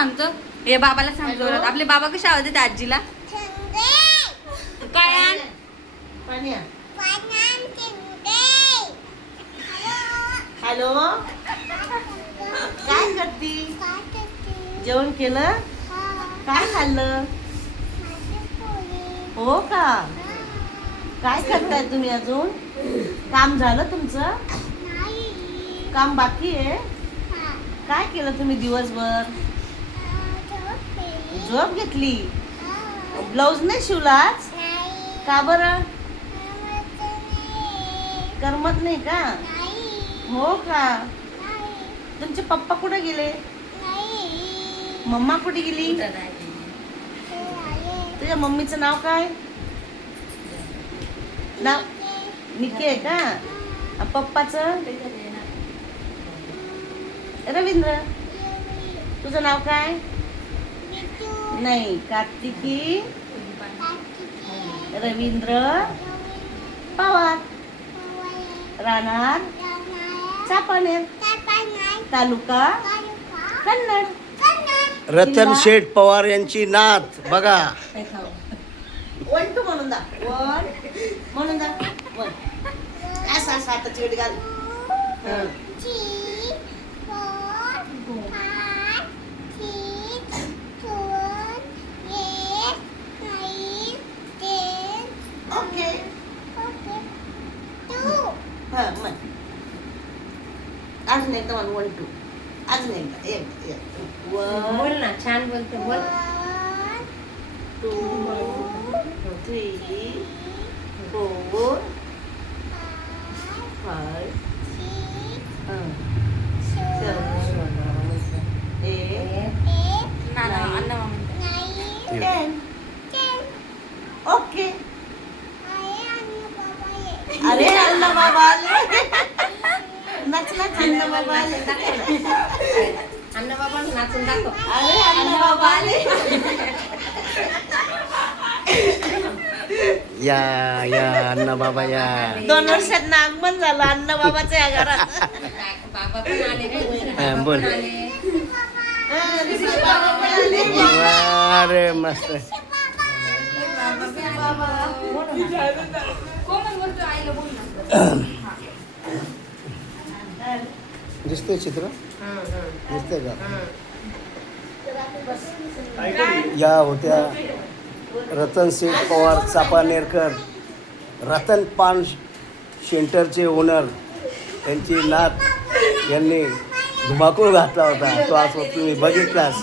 सांगतो. हे बाबाला सांगतो. आपले बाबा कसे आवाज देते आजीला? काय आण? हॅलो, काय करती? जेवण केलं? काय खाल्लं? हो का? काय करताय तुम्ही अजून? काम झालं तुमचं? काम बाकी आहे. काय केलं तुम्ही दिवसभर? झोप घेतली. ब्लाऊज नाही शिवला आज? का बरं? करमत नाही का? हो का? तुमचे पप्पा कुठे गेले? मम्मा कुठे गेली? तुझ्या मम्मीचं नाव काय? नाव निके आहे का? पप्पाचं? रवींद्र. तुझं नाव काय? नाही, कार्तिकी रवींद्र पवार. राहणार चापानेर, तालुका कन्नड. रतन शेठ पवार यांची नात बघा. 1 2 म्हणून दा. 1 म्हणून दा. 1 असा सात चिड घाल. ओके. अजून एकदा 1 2. अजून एकदा 1 बोल ना, छान बोलते. बोल. 2 3 4 5 ना ना, अण्णा म्हणते. 10. ओके. अरे अण्णा बाबा आले. नाच नाच अण्णा बाबा आले. अण्णा बाबा नाचून दाखव. अरे अण्णा बाबा आले. या या अण्णा बाबा या. 2 वर्षात आगमन झालं अण्णा बाबाचं या घरात. बाबा पण आले. हा, बोल. बाबा पण आले. अरे मस्त. दिसतंय चित्र? दिसतंय का? या होत्या रतन शेठ पवार चापानेरकर, रतन पान सेंटरचे ओनर. त्यांची नात यांनी धुमाकूळ घातला होता. तो आज तुम्ही बघितलास.